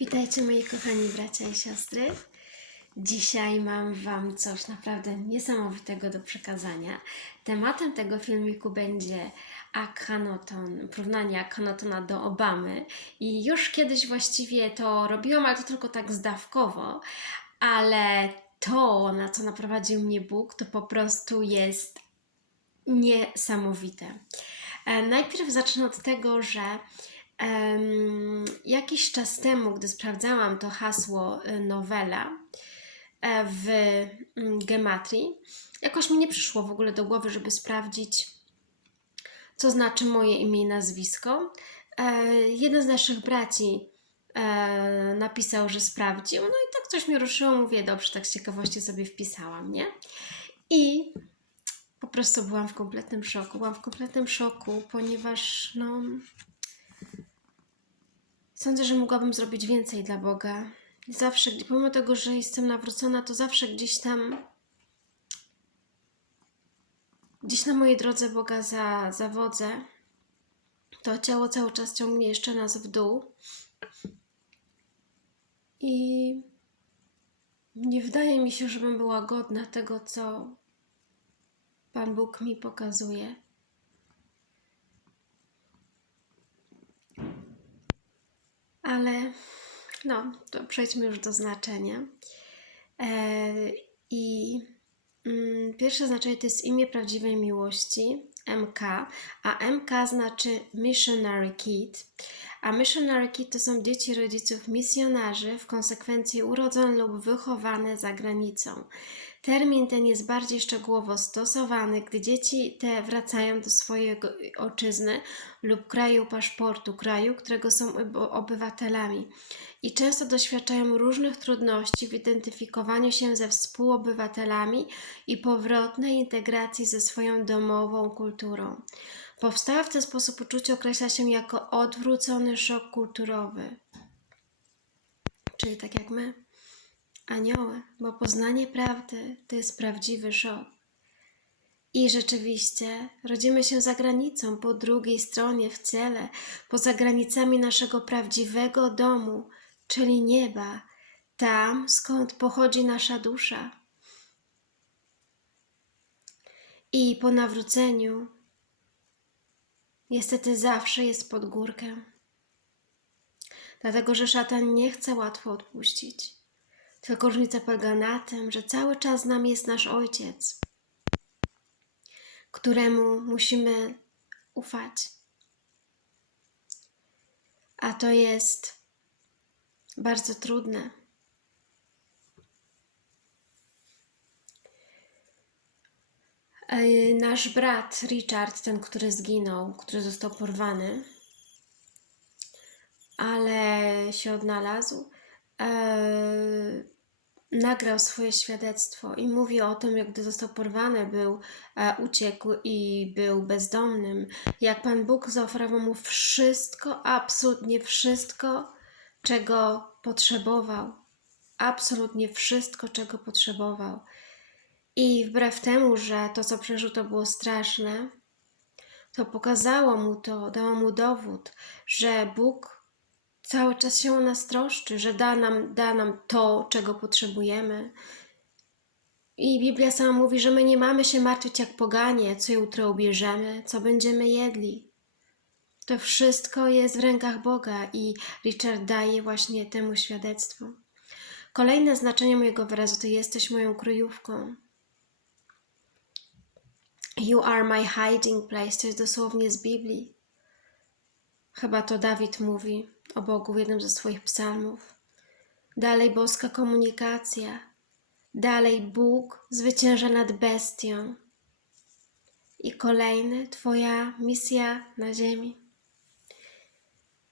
Witajcie moi kochani bracia i siostry. Dzisiaj mam Wam coś naprawdę niesamowitego do przekazania. Tematem tego filmiku będzie Akhenaton, porównanie Akhenatona do Obamy. I już kiedyś właściwie to robiłam, ale to tylko tak zdawkowo. Ale to, na co naprowadził mnie Bóg, to po prostu jest niesamowite. E, Najpierw zacznę od tego, że em, jakiś czas temu, gdy sprawdzałam to hasło y, nowela e, w mm, Gematrii, jakoś mi nie przyszło w ogóle do głowy, żeby sprawdzić, co znaczy moje imię i nazwisko. E, Jeden z naszych braci e, napisał, że sprawdził, no i tak coś mnie ruszyło, mówię, dobrze, tak z ciekawości sobie wpisałam, nie? I po prostu byłam w kompletnym szoku. Byłam w kompletnym szoku, ponieważ no. Sądzę, że mogłabym zrobić więcej dla Boga. Zawsze, pomimo tego, że jestem nawrócona, to zawsze gdzieś tam. Gdzieś na mojej drodze Boga za, zawodzę. To ciało cały czas ciągnie jeszcze nas w dół. I nie wydaje mi się, żebym była godna tego, co Pan Bóg mi pokazuje. Ale no, to przejdźmy już do znaczenia. E, I mm, pierwsze znaczenie to jest imię prawdziwej miłości, MK, a MK znaczy Missionary Kid. A Missionary Kid to są dzieci rodziców misjonarzy, w konsekwencji urodzone lub wychowane za granicą. Termin ten jest bardziej szczegółowo stosowany, gdy dzieci te wracają do swojego ojczyzny lub kraju paszportu, kraju, którego są obywatelami i często doświadczają różnych trudności w identyfikowaniu się ze współobywatelami i powrotnej integracji ze swoją domową kulturą. Powstałe w ten sposób uczucie określa się jako odwrócony szok kulturowy. Czyli tak jak my, anioły, bo poznanie prawdy to jest prawdziwy szok. I rzeczywiście rodzimy się za granicą, po drugiej stronie w ciele, poza granicami naszego prawdziwego domu, czyli nieba, tam skąd pochodzi nasza dusza. I po nawróceniu niestety zawsze jest pod górkę. Dlatego, że szatan nie chce łatwo odpuścić. Tylko różnica polega na tym, że cały czas z nami jest nasz ojciec, któremu musimy ufać. A to jest bardzo trudne. Nasz brat Richard, ten, który zginął, który został porwany, ale się odnalazł, e, nagrał swoje świadectwo i mówi o tym, jak gdy został porwany, był, e, uciekł i był bezdomnym, jak Pan Bóg zaoferował mu wszystko, absolutnie wszystko, czego potrzebował. Absolutnie wszystko, czego potrzebował. I wbrew temu, że to, co przeżył, to było straszne, to pokazało mu to, dało mu dowód, że Bóg cały czas się o nas troszczy, że da nam, da nam to, czego potrzebujemy. I Biblia sama mówi, że my nie mamy się martwić jak poganie, co jutro ubierzemy, co będziemy jedli. To wszystko jest w rękach Boga i Richard daje właśnie temu świadectwo. Kolejne znaczenie mojego wyrazu to jesteś moją kryjówką. You are my hiding place. To jest dosłownie z Biblii. Chyba to Dawid mówi o Bogu w jednym ze swoich psalmów. Dalej boska komunikacja. Dalej Bóg zwycięża nad bestią. I kolejny, Twoja misja na ziemi.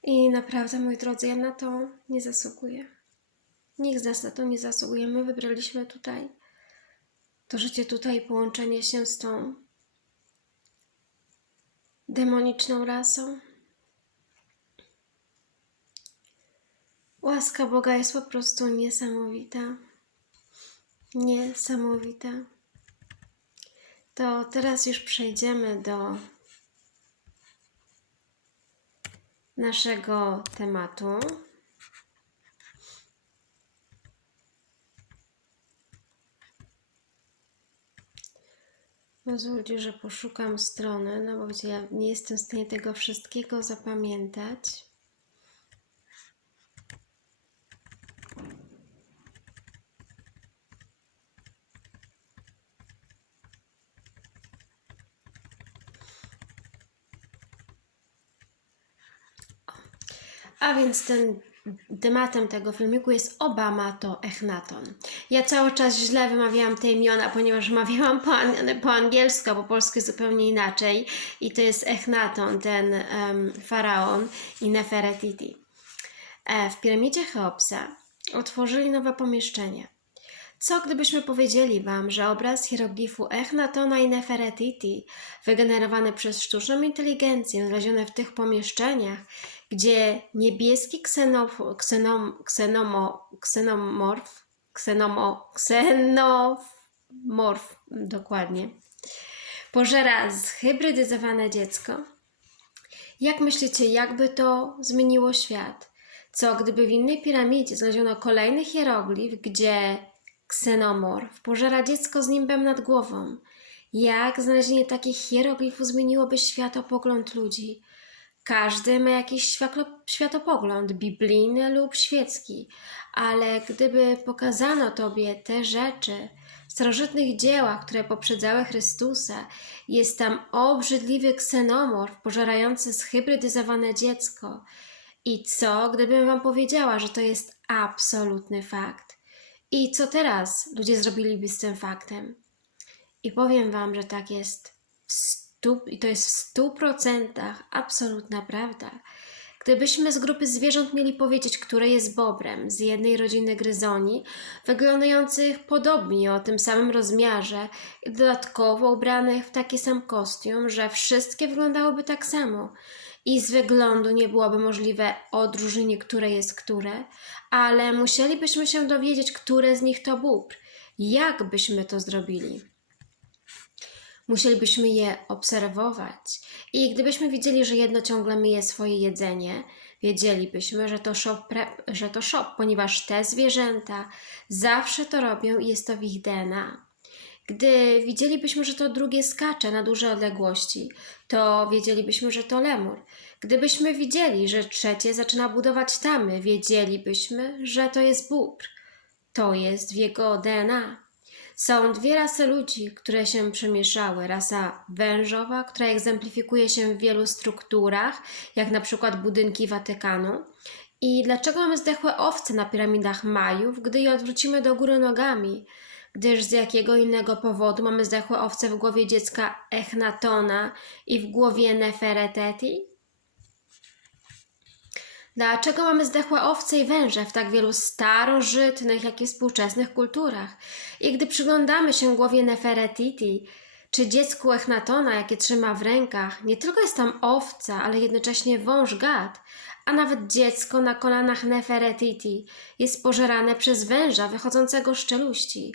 I naprawdę, moi drodzy, ja na to nie zasługuję. Nikt z nas na to nie zasługuje. My wybraliśmy tutaj to życie tutaj, połączenie się z tą demoniczną rasą. Łaska Boga jest po prostu niesamowita. Niesamowita. To teraz już przejdziemy do naszego tematu. Pozwólcie, że poszukam strony, no bo wiecie, ja nie jestem w stanie tego wszystkiego zapamiętać. A więc ten tematem tego filmiku jest Obama to Echnaton. Ja cały czas źle wymawiałam te imiona, ponieważ wymawiałam po, an- po angielsku, po polsku zupełnie inaczej. I to jest Echnaton, ten em, faraon i Neferetiti. E, w piramidzie Cheopsa otworzyli nowe pomieszczenie. Co gdybyśmy powiedzieli Wam, że obraz hieroglifu Echnatona i Neferetiti, wygenerowany przez sztuczną inteligencję, znaleziony w tych pomieszczeniach, gdzie niebieski ksenof, ksenom, ksenomo, ksenomorf, ksenomo, ksenomorf, dokładnie, pożera zhybrydyzowane dziecko? Jak myślicie, jakby to zmieniło świat? Co gdyby w innej piramidzie znaleziono kolejny hieroglif, gdzie ksenomorf pożera dziecko z nimbem nad głową? Jak znalezienie takich hieroglifów zmieniłoby światopogląd ludzi? Każdy ma jakiś światopogląd, biblijny lub świecki, ale gdyby pokazano Tobie te rzeczy w starożytnych dziełach, które poprzedzały Chrystusa, jest tam obrzydliwy ksenomorf pożerający zhybrydyzowane dziecko. I co, gdybym Wam powiedziała, że to jest absolutny fakt? I co teraz ludzie zrobiliby z tym faktem? I powiem Wam, że tak jest w stu, i to jest w stu procentach absolutna prawda. Gdybyśmy z grupy zwierząt mieli powiedzieć, które jest bobrem z jednej rodziny gryzoni, wyglądających podobnie o tym samym rozmiarze i dodatkowo ubranych w taki sam kostium, że wszystkie wyglądałyby tak samo i z wyglądu nie byłoby możliwe odróżnienie, które jest które, ale musielibyśmy się dowiedzieć, które z nich to bóbr. Jak byśmy to zrobili? Musielibyśmy je obserwować. I gdybyśmy widzieli, że jedno ciągle myje swoje jedzenie, wiedzielibyśmy, że to prep, że to shop ponieważ te zwierzęta zawsze to robią i jest to w ich DNA. Gdy widzielibyśmy, że to drugie skacze na duże odległości, to wiedzielibyśmy, że to lemur. Gdybyśmy widzieli, że trzecie zaczyna budować tamy, wiedzielibyśmy, że to jest bóbr. To jest w jego DNA. Są dwie rasy ludzi, które się przemieszały. Rasa wężowa, która egzemplifikuje się w wielu strukturach, jak na przykład budynki Watykanu. I dlaczego mamy zdechłe owce na piramidach Majów, gdy je odwrócimy do góry nogami? Gdyż z jakiego innego powodu mamy zdechłe owce w głowie dziecka Echnatona i w głowie Nefereteti? Dlaczego mamy zdechłe owce i węże w tak wielu starożytnych, jak i współczesnych kulturach? I gdy przyglądamy się głowie Neferetiti, czy dziecku Echnatona, jakie trzyma w rękach, nie tylko jest tam owca, ale jednocześnie wąż gad, a nawet dziecko na kolanach Neferetiti jest pożerane przez węża wychodzącego z czeluści.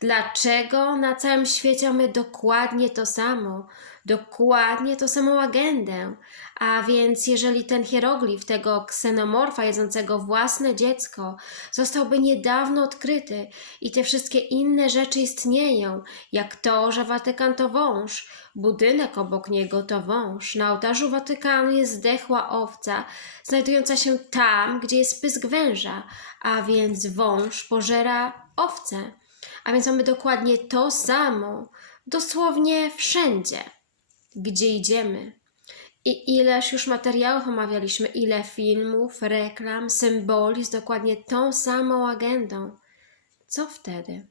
Dlaczego na całym świecie mamy dokładnie to samo? Dokładnie tą samą agendę. A więc, jeżeli ten hieroglif tego ksenomorfa jedzącego własne dziecko zostałby niedawno odkryty i te wszystkie inne rzeczy istnieją, jak to, że Watykan to wąż, budynek obok niego to wąż, na ołtarzu Watykanu jest zdechła owca, znajdująca się tam, gdzie jest pysk węża, a więc wąż pożera owce. A więc mamy dokładnie to samo, dosłownie wszędzie, gdzie idziemy. I ileż już materiałów omawialiśmy, ile filmów, reklam, symboli z dokładnie tą samą agendą. Co wtedy?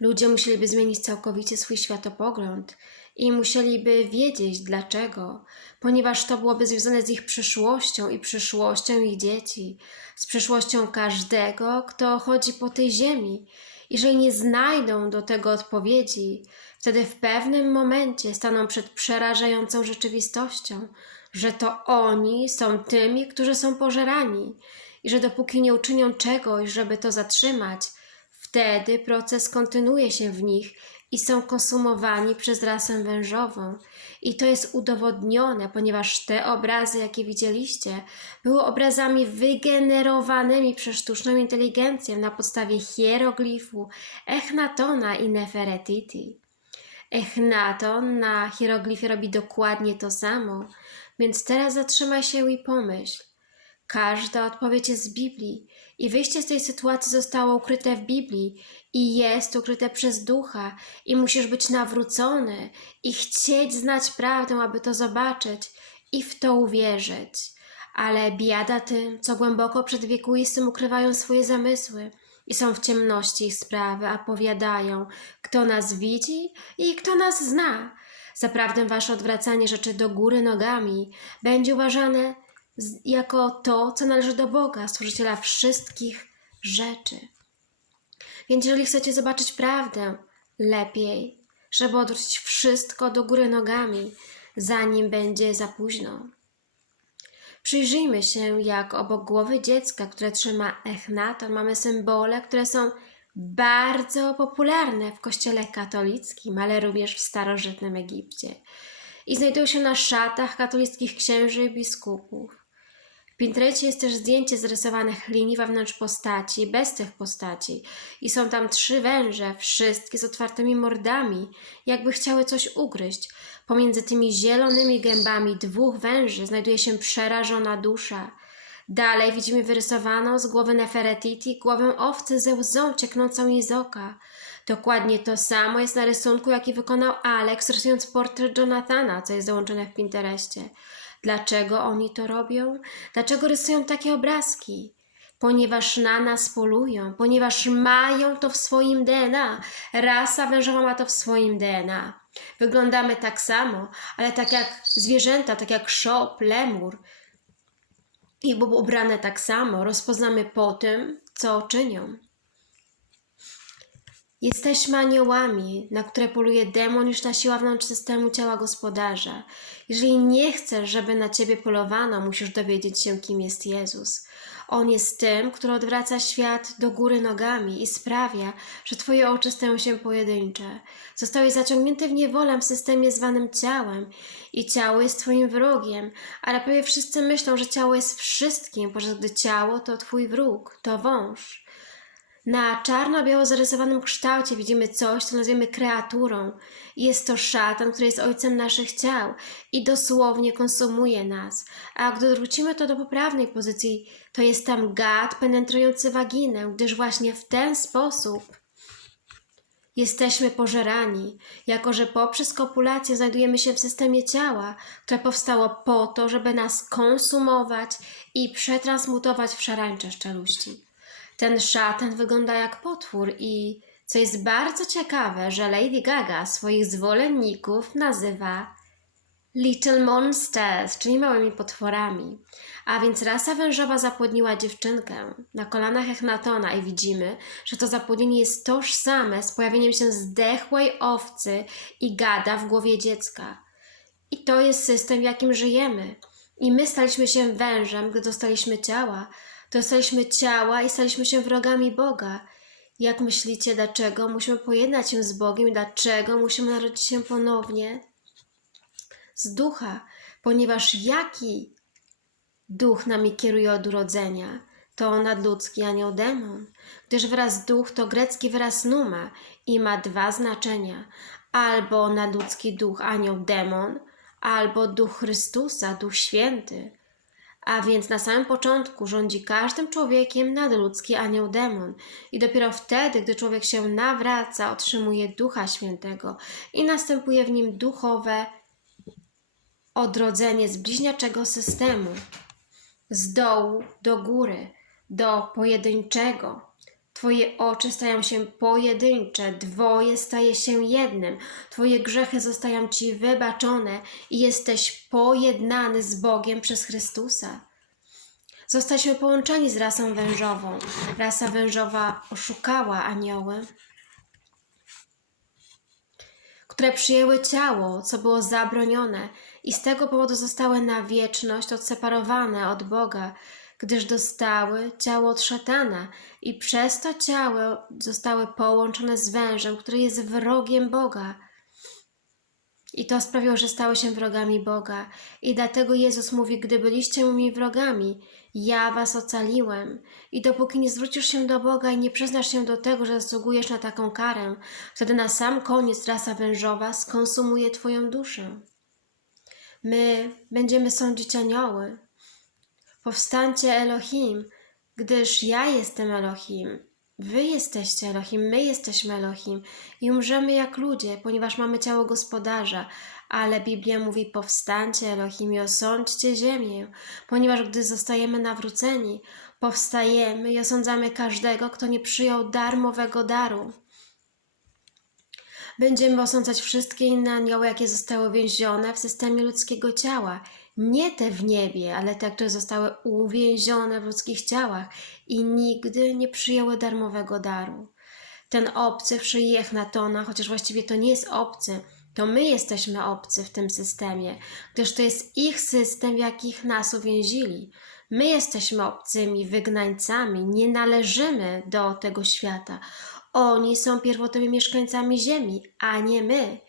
Ludzie musieliby zmienić całkowicie swój światopogląd i musieliby wiedzieć dlaczego, ponieważ to byłoby związane z ich przyszłością i przyszłością ich dzieci, z przyszłością każdego, kto chodzi po tej ziemi. Jeżeli nie znajdą do tego odpowiedzi, wtedy w pewnym momencie staną przed przerażającą rzeczywistością, że to oni są tymi, którzy są pożerani i że dopóki nie uczynią czegoś, żeby to zatrzymać, wtedy proces kontynuuje się w nich i są konsumowani przez rasę wężową. I to jest udowodnione, ponieważ te obrazy, jakie widzieliście, były obrazami wygenerowanymi przez sztuczną inteligencję na podstawie hieroglifu Echnatona i Neferetiti. Echnaton na hieroglifie robi dokładnie to samo, więc teraz zatrzymaj się i pomyśl. Każda odpowiedź jest z Biblii i wyjście z tej sytuacji zostało ukryte w Biblii i jest ukryte przez ducha i musisz być nawrócony i chcieć znać prawdę, aby to zobaczyć i w to uwierzyć. Ale biada tym, co głęboko przed wiekuistym ukrywają swoje zamysły i są w ciemności ich sprawy, a powiadają, kto nas widzi i kto nas zna. Zaprawdę wasze odwracanie rzeczy do góry nogami będzie uważane jako to, co należy do Boga, stworzyciela wszystkich rzeczy. Więc jeżeli chcecie zobaczyć prawdę, lepiej, żeby odwrócić wszystko do góry nogami, zanim będzie za późno. Przyjrzyjmy się, jak obok głowy dziecka, które trzyma Echnaton, mamy symbole, które są bardzo popularne w kościele katolickim, ale również w starożytnym Egipcie. I znajdują się na szatach katolickich księży i biskupów. W jest też zdjęcie zrysowanych linii wewnątrz postaci, bez tych postaci. I są tam trzy węże, wszystkie z otwartymi mordami, jakby chciały coś ugryźć. Pomiędzy tymi zielonymi gębami dwóch węży znajduje się przerażona dusza. Dalej widzimy wyrysowaną z głowy Neferetiti głowę owcy ze łzą cieknącą jej z oka. Dokładnie to samo jest na rysunku, jaki wykonał Alex, rysując portret Jonathana, co jest załączone w Pinterestie. Dlaczego oni to robią? Dlaczego rysują takie obrazki? Ponieważ na nas polują, ponieważ mają to w swoim DNA. Rasa wężowa ma to w swoim DNA. Wyglądamy tak samo, ale tak jak zwierzęta, tak jak szop, lemur, i ubrane tak samo, rozpoznamy po tym, co czynią. Jesteśmy aniołami, na które poluje demon już na siła wnątrz systemu ciała gospodarza. Jeżeli nie chcesz, żeby na ciebie polowano, musisz dowiedzieć się, kim jest Jezus. On jest tym, który odwraca świat do góry nogami i sprawia, że twoje oczy stają się pojedyncze. Zostałeś zaciągnięty w niewolę w systemie zwanym ciałem i ciało jest twoim wrogiem, ale prawie wszyscy myślą, że ciało jest wszystkim, podczas gdy ciało to twój wróg, to wąż. Na czarno-biało zarysowanym kształcie widzimy coś, co nazwiemy kreaturą. Jest to szatan, który jest ojcem naszych ciał i dosłownie konsumuje nas. A gdy odwrócimy to do poprawnej pozycji, to jest tam gad penetrujący waginę, gdyż właśnie w ten sposób jesteśmy pożerani, jako że poprzez kopulację znajdujemy się w systemie ciała, które powstało po to, żeby nas konsumować i przetransmutować w szarańcze szczeluści. Ten szatan wygląda jak potwór i, co jest bardzo ciekawe, że Lady Gaga swoich zwolenników nazywa Little Monsters, czyli małymi potworami. A więc rasa wężowa zapłodniła dziewczynkę na kolanach Echnatona i widzimy, że to zapłodnienie jest tożsame z pojawieniem się zdechłej owcy i gada w głowie dziecka. I to jest system, w jakim żyjemy. I my staliśmy się wężem, gdy dostaliśmy ciała. Dostaliśmy ciała i staliśmy się wrogami Boga. Jak myślicie, dlaczego musimy pojednać się z Bogiem dlaczego musimy narodzić się ponownie? Z ducha, ponieważ jaki duch nami kieruje od urodzenia? To nadludzki anioł demon, gdyż wyraz duch to grecki wyraz numa i ma dwa znaczenia. Albo nadludzki duch anioł demon, albo duch Chrystusa, duch święty. A więc na samym początku rządzi każdym człowiekiem nadludzki anioł demon. I dopiero wtedy, gdy człowiek się nawraca, otrzymuje Ducha Świętego i następuje w nim duchowe odrodzenie z bliźniaczego systemu, z dołu do góry, do pojedynczego. Twoje oczy stają się pojedyncze, dwoje staje się jednym, Twoje grzechy zostają Ci wybaczone i jesteś pojednany z Bogiem przez Chrystusa. Zostaliśmy połączeni z rasą wężową. Rasa wężowa oszukała anioły, które przyjęły ciało, co było zabronione, i z tego powodu zostały na wieczność odseparowane od Boga, gdyż dostały ciało od szatana i przez to ciało zostały połączone z wężem, który jest wrogiem Boga. I to sprawiło, że stały się wrogami Boga. I dlatego Jezus mówi: Gdy byliście mi wrogami, Ja was ocaliłem. I dopóki nie zwrócisz się do Boga i nie przyznasz się do tego, że zasługujesz na taką karę, wtedy na sam koniec rasa wężowa skonsumuje twoją duszę. My będziemy sądzić anioły. Powstańcie Elohim, gdyż ja jestem Elohim. Wy jesteście Elohim, my jesteśmy Elohim i umrzemy jak ludzie, ponieważ mamy ciało gospodarza, ale Biblia mówi: Powstańcie Elohim i osądźcie ziemię, ponieważ gdy zostajemy nawróceni, powstajemy i osądzamy każdego, kto nie przyjął darmowego daru. Będziemy osądzać wszystkie inne anioły, jakie zostały więzione w systemie ludzkiego ciała. Nie te w niebie, ale te, które zostały uwięzione w ludzkich ciałach i nigdy nie przyjęły darmowego daru. Ten obcy w szyi Echnatona, chociaż właściwie to nie jest obcy, to my jesteśmy obcy w tym systemie, gdyż to jest ich system, w jakich nas uwięzili. My jesteśmy obcymi, wygnańcami, nie należymy do tego świata. Oni są pierwotnymi mieszkańcami Ziemi, a nie my.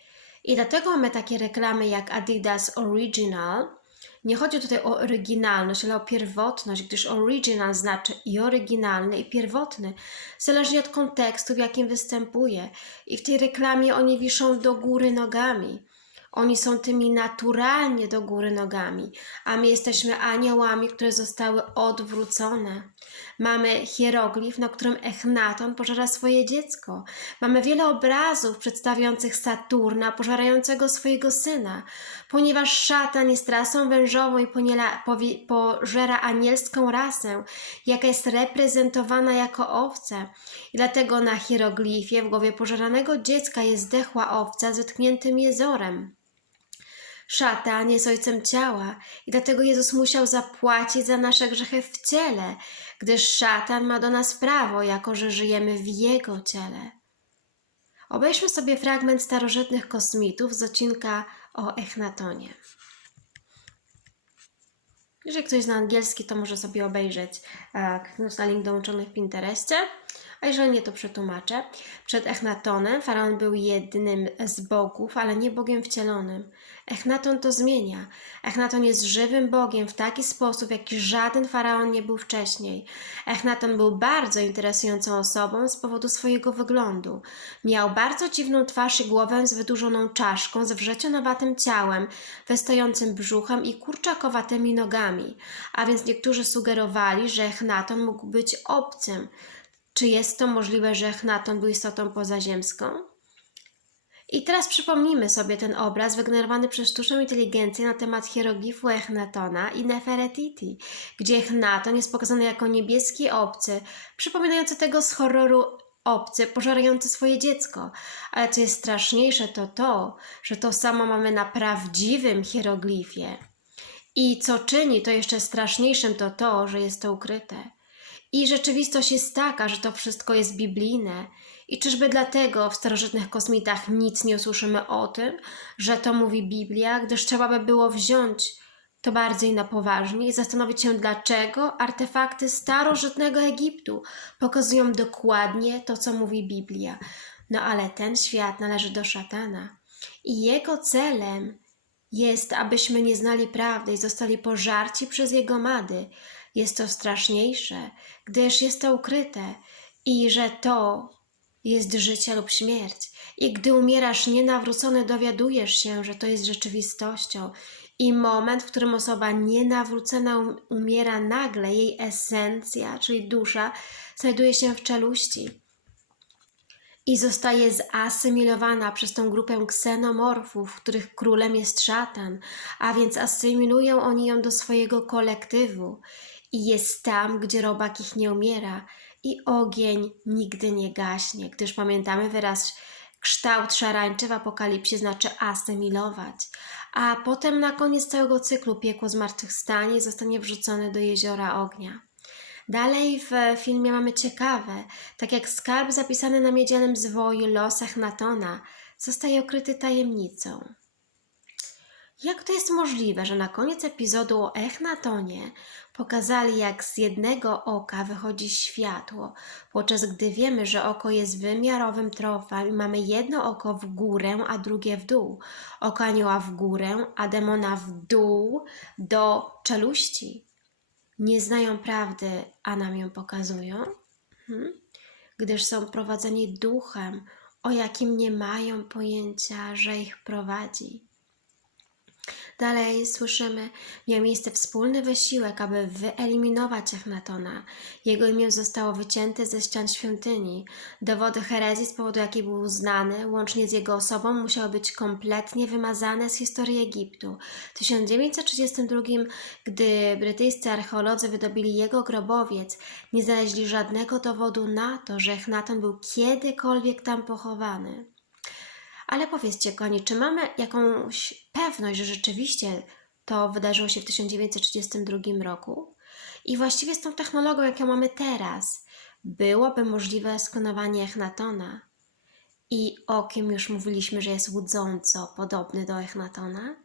I dlatego mamy takie reklamy jak Adidas Original. Nie chodzi tutaj o oryginalność, ale o pierwotność, gdyż original znaczy i oryginalny, i pierwotny, zależnie od kontekstu, w jakim występuje. I w tej reklamie oni wiszą do góry nogami. Oni są tymi naturalnie do góry nogami, a my jesteśmy aniołami, które zostały odwrócone. Mamy hieroglif, na którym Echnaton pożera swoje dziecko. Mamy wiele obrazów przedstawiających Saturna pożerającego swojego syna. Ponieważ szatan jest rasą wężową i poniela, powi, pożera anielską rasę, jaka jest reprezentowana jako owce. I dlatego na hieroglifie w głowie pożeranego dziecka jest zdechła owca z wytkniętym jezorem. Szatan jest ojcem ciała i dlatego Jezus musiał zapłacić za nasze grzechy w ciele, gdyż szatan ma do nas prawo, jako że żyjemy w jego ciele. Obejrzmy sobie fragment starożytnych kosmitów z odcinka o Echnatonie. Jeżeli ktoś zna angielski, to może sobie obejrzeć e, na link dołączony w Pinterestie a jeżeli nie, to przetłumaczę. Przed Echnatonem faraon był jednym z bogów, ale nie bogiem wcielonym. Echnaton to zmienia. Echnaton jest żywym bogiem w taki sposób, jaki żaden faraon nie był wcześniej. Echnaton był bardzo interesującą osobą z powodu swojego wyglądu. Miał bardzo dziwną twarz i głowę z wydłużoną czaszką, z wrzecionowatym ciałem, wystojącym brzuchem i kurczakowatymi nogami. A więc niektórzy sugerowali, że Echnaton mógł być obcym. Czy jest to możliwe, że Echnaton był istotą pozaziemską? I teraz przypomnijmy sobie ten obraz wygenerowany przez sztuczną inteligencję na temat hieroglifu Echnatona i Neferetiti, gdzie Echnaton jest pokazany jako niebieski obcy, przypominający tego z horroru obcy pożerający swoje dziecko. Ale co jest straszniejsze, to to, że to samo mamy na prawdziwym hieroglifie. I co czyni to jeszcze straszniejszym, to to, że jest to ukryte. I rzeczywistość jest taka, że to wszystko jest biblijne. I czyżby dlatego w starożytnych kosmitach nic nie usłyszymy o tym, że to mówi Biblia, gdyż trzeba by było wziąć to bardziej na poważnie i zastanowić się, dlaczego artefakty starożytnego Egiptu pokazują dokładnie to, co mówi Biblia. No ale ten świat należy do szatana. I jego celem jest, abyśmy nie znali prawdy i zostali pożarci przez jego mady, jest to straszniejsze, gdyż jest to ukryte i że to jest życie lub śmierć. I gdy umierasz nienawrócony, dowiadujesz się, że to jest rzeczywistością. I moment, w którym osoba nienawrócona um, umiera nagle, jej esencja, czyli dusza, znajduje się w czeluści i zostaje zasymilowana przez tą grupę ksenomorfów, których królem jest szatan, a więc asymilują oni ją do swojego kolektywu i jest tam, gdzie robak ich nie umiera i ogień nigdy nie gaśnie, gdyż pamiętamy wyraz kształt szarańczy w apokalipsie znaczy asymilować, a potem na koniec całego cyklu piekło zmartwychwstanie zostanie wrzucone do jeziora ognia. Dalej w filmie mamy ciekawe, tak jak skarb zapisany na miedzianym zwoju losach Natona zostaje okryty tajemnicą. Jak to jest możliwe, że na koniec epizodu o Echnatonie pokazali, jak z jednego oka wychodzi światło, podczas gdy wiemy, że oko jest wymiarowym trofem i mamy jedno oko w górę, a drugie w dół. Oko anioła w górę, a demona w dół do czeluści. nie znają prawdy, a nam ją pokazują, hmm? gdyż są prowadzeni duchem, o jakim nie mają pojęcia, że ich prowadzi. Dalej słyszymy, miał miejsce wspólny wysiłek, aby wyeliminować Echnatona. Jego imię zostało wycięte ze ścian świątyni. Dowody herezji, z powodu jakiej był znany, łącznie z jego osobą, musiały być kompletnie wymazane z historii Egiptu. W 1932, gdy brytyjscy archeolodzy wydobili jego grobowiec, nie znaleźli żadnego dowodu na to, że Echnaton był kiedykolwiek tam pochowany. Ale powiedzcie, koni, czy mamy jakąś pewność, że rzeczywiście to wydarzyło się w 1932 roku? I właściwie z tą technologią, jaką mamy teraz, byłoby możliwe sklonowanie Echnatona? I o kim już mówiliśmy, że jest łudząco podobny do Echnatona?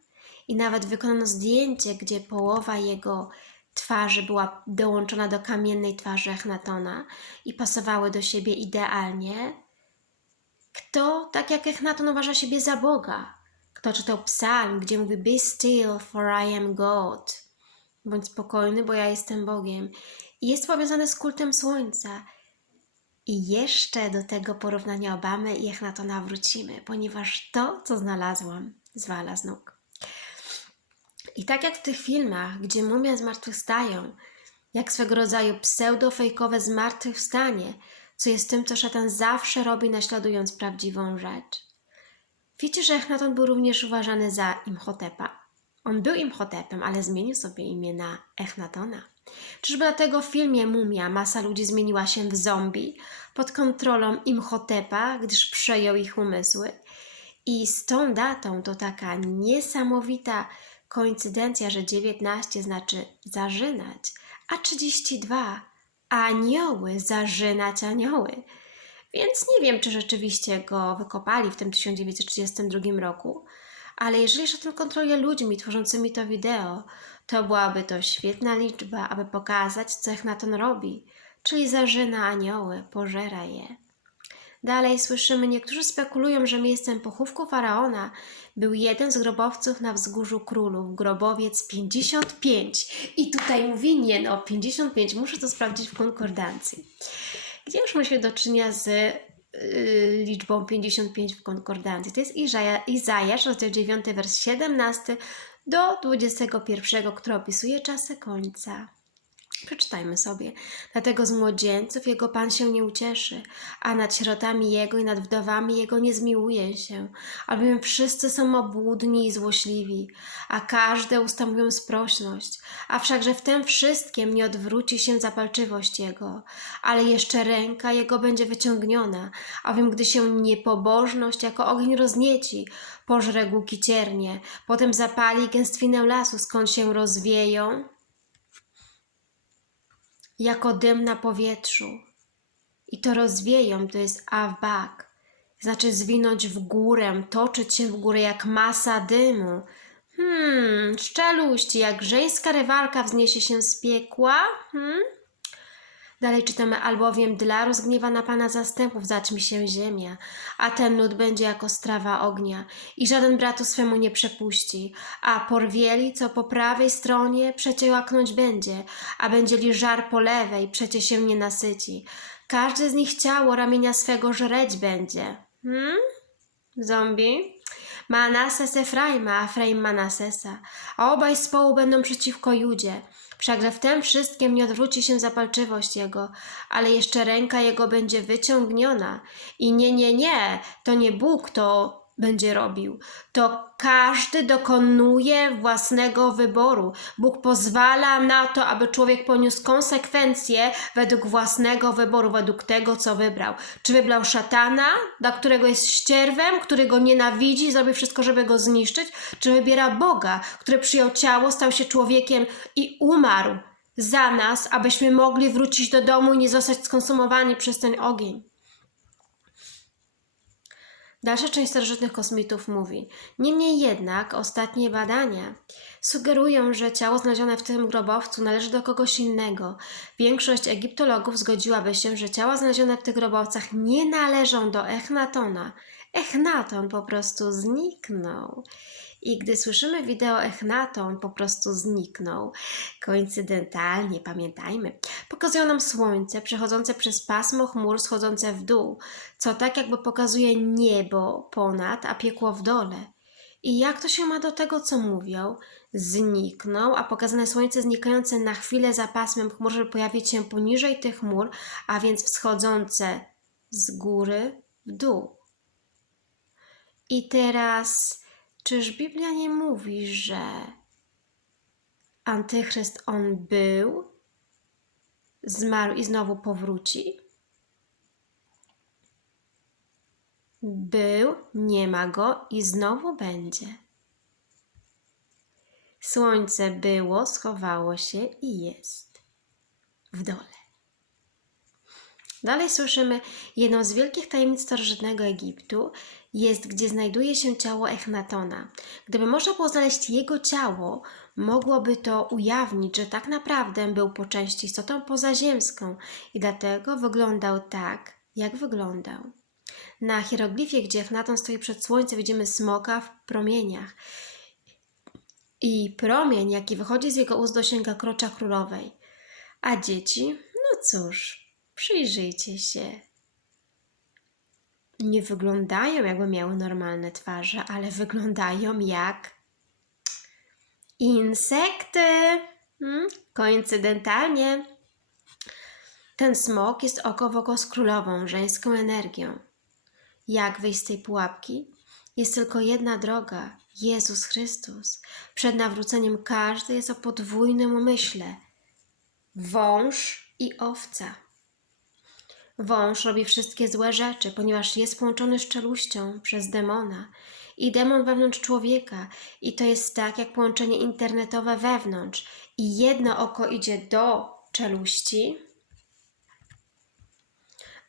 I nawet wykonano zdjęcie, gdzie połowa jego twarzy była dołączona do kamiennej twarzy Echnatona i pasowały do siebie idealnie, kto, tak jak Echnaton, uważa siebie za Boga? Kto czytał psalm, gdzie mówi Be still, for I am God. Bądź spokojny, bo ja jestem Bogiem. I jest powiązane z kultem słońca. I jeszcze do tego porównania Obamy i Echnatona wrócimy, ponieważ to, co znalazłam, zwala z nóg. I tak jak w tych filmach, gdzie mumia zmartwychwstają, jak swego rodzaju pseudo-fejkowe zmartwychwstanie, co jest tym, co szatan zawsze robi, naśladując prawdziwą rzecz. Wiecie, że Echnaton był również uważany za Imhotepa? On był Imhotepem, ale zmienił sobie imię na Echnatona. Czyżby dlatego w filmie Mumia masa ludzi zmieniła się w zombie pod kontrolą Imhotepa, gdyż przejął ich umysły? I z tą datą to taka niesamowita koincydencja, że 19 znaczy zażynać, a 32 anioły, zażynać anioły. Więc nie wiem, czy rzeczywiście go wykopali w tym 1932 roku, ale jeżeli szatan kontroluje ludźmi tworzącymi to wideo, to byłaby to świetna liczba, aby pokazać, co Echnaton robi, czyli zażyna anioły, pożera je. Dalej słyszymy, niektórzy spekulują, że miejscem pochówku faraona był jeden z grobowców na wzgórzu królów, grobowiec 55. I tutaj mówi nie, no 55, muszę to sprawdzić w konkordancji. Gdzie już mamy się do czynienia z yy, liczbą 55 w konkordancji? To jest Izaja, Izajasz, rozdział 9, wers 17 do 21, który opisuje czasy końca. Przeczytajmy sobie. Dlatego z młodzieńców jego Pan się nie ucieszy, a nad sierotami jego i nad wdowami jego nie zmiłuje się, albowiem wszyscy są obłudni i złośliwi, a każde usta mówią sprośność, a wszakże w tym wszystkim nie odwróci się zapalczywość jego, ale jeszcze ręka jego będzie wyciągniona, albowiem gdy się niepobożność jako ogień roznieci, pożre głuki ciernie, potem zapali gęstwinę lasu, skąd się rozwieją, jako dym na powietrzu. I to rozwieją, to jest awbak. Znaczy zwinąć w górę, toczyć się w górę jak masa dymu. Hmm, szczeluści, jak żeńska rywalka wzniesie się z piekła. Hmm? Dalej czytamy, albowiem dla rozgniewana Pana zastępów zaćmi się ziemia, a ten lud będzie jako strawa ognia i żaden bratu swemu nie przepuści, a porwieli, co po prawej stronie, przecie łaknąć będzie, a będzie żar po lewej, przecie się nie nasyci. Każdy z nich ciało ramienia swego żreć będzie. Hmm? Zombie? Manases Efraima, a Efraim Manasesa, a obaj z połu będą przeciwko Judzie. Wszakże w tym wszystkim nie odwróci się zapalczywość jego, ale jeszcze ręka jego będzie wyciągniona. I nie, nie, nie, to nie Bóg to będzie robił. To każdy dokonuje własnego wyboru. Bóg pozwala na to, aby człowiek poniósł konsekwencje według własnego wyboru, według tego, co wybrał. Czy wybrał szatana, dla którego jest ścierwem, który go nienawidzi zrobi wszystko, żeby go zniszczyć? Czy wybiera Boga, który przyjął ciało, stał się człowiekiem i umarł za nas, abyśmy mogli wrócić do domu i nie zostać skonsumowani przez ten ogień? Dalsza część starożytnych kosmitów mówi: Niemniej jednak ostatnie badania sugerują, że ciało znalezione w tym grobowcu należy do kogoś innego. Większość egiptologów zgodziłaby się, że ciała znalezione w tych grobowcach nie należą do Echnatona. Echnaton po prostu zniknął. I gdy słyszymy wideo Echnaton, po prostu zniknął. Koincydentalnie, pamiętajmy. Pokazują nam słońce przechodzące przez pasmo chmur schodzące w dół, co tak jakby pokazuje niebo ponad, a piekło w dole. I jak to się ma do tego, co mówią? Zniknął, a pokazane słońce znikające na chwilę za pasmem chmur, żeby pojawić się poniżej tych chmur, a więc wschodzące z góry w dół. I teraz, czyż Biblia nie mówi, że Antychryst on był, zmarł i znowu powróci? Był, nie ma go i znowu będzie. Słońce było, schowało się i jest w dole. Dalej słyszymy, jedną z wielkich tajemnic starożytnego Egiptu jest, gdzie znajduje się ciało Echnatona. Gdyby można było znaleźć jego ciało, mogłoby to ujawnić, że tak naprawdę był po części istotą pozaziemską i dlatego wyglądał tak, jak wyglądał. Na hieroglifie, gdzie Echnaton stoi przed słońcem, widzimy smoka w promieniach. I promień, jaki wychodzi z jego ust, dosięga krocza królowej. A dzieci? No cóż, przyjrzyjcie się. Nie wyglądają, jakby miały normalne twarze, ale wyglądają jak insekty. Hmm? Koincydentalnie. Ten smok jest oko w oko z królową, żeńską energią. Jak wyjść z tej pułapki? Jest tylko jedna droga Jezus Chrystus. Przed nawróceniem każdy jest o podwójnym umyśle wąż i owca. Wąż robi wszystkie złe rzeczy, ponieważ jest połączony z czeluścią przez demona i demon wewnątrz człowieka. I to jest tak jak połączenie internetowe wewnątrz. I jedno oko idzie do czeluści,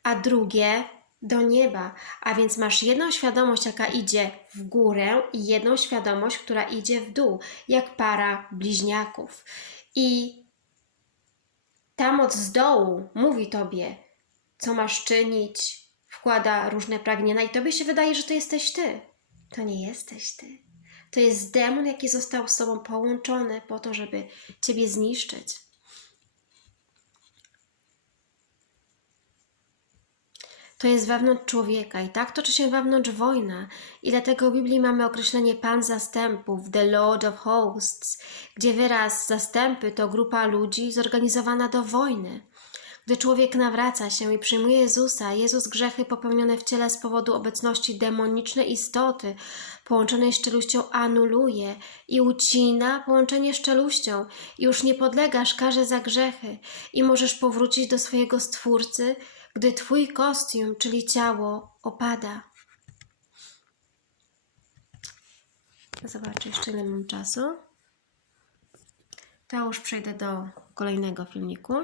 a drugie do nieba. A więc masz jedną świadomość, jaka idzie w górę, i jedną świadomość, która idzie w dół, jak para bliźniaków. I ta moc z dołu mówi tobie, co masz czynić, wkłada różne pragnienia, i tobie się wydaje, że to jesteś ty. To nie jesteś ty. To jest demon, jaki został z tobą połączony po to, żeby ciebie zniszczyć. To jest wewnątrz człowieka i tak toczy się wewnątrz wojna. I dlatego w Biblii mamy określenie Pan zastępów, the Lord of Hosts, gdzie wyraz zastępy to grupa ludzi zorganizowana do wojny. Gdy człowiek nawraca się i przyjmuje Jezusa, Jezus grzechy popełnione w ciele z powodu obecności demonicznej istoty połączonej z czeluścią anuluje i ucina połączenie z czeluścią już nie podlegasz karze za grzechy i możesz powrócić do swojego Stwórcy, gdy Twój kostium, czyli ciało, opada. Zobaczę jeszcze ile mam czasu. To już przejdę do kolejnego filmiku.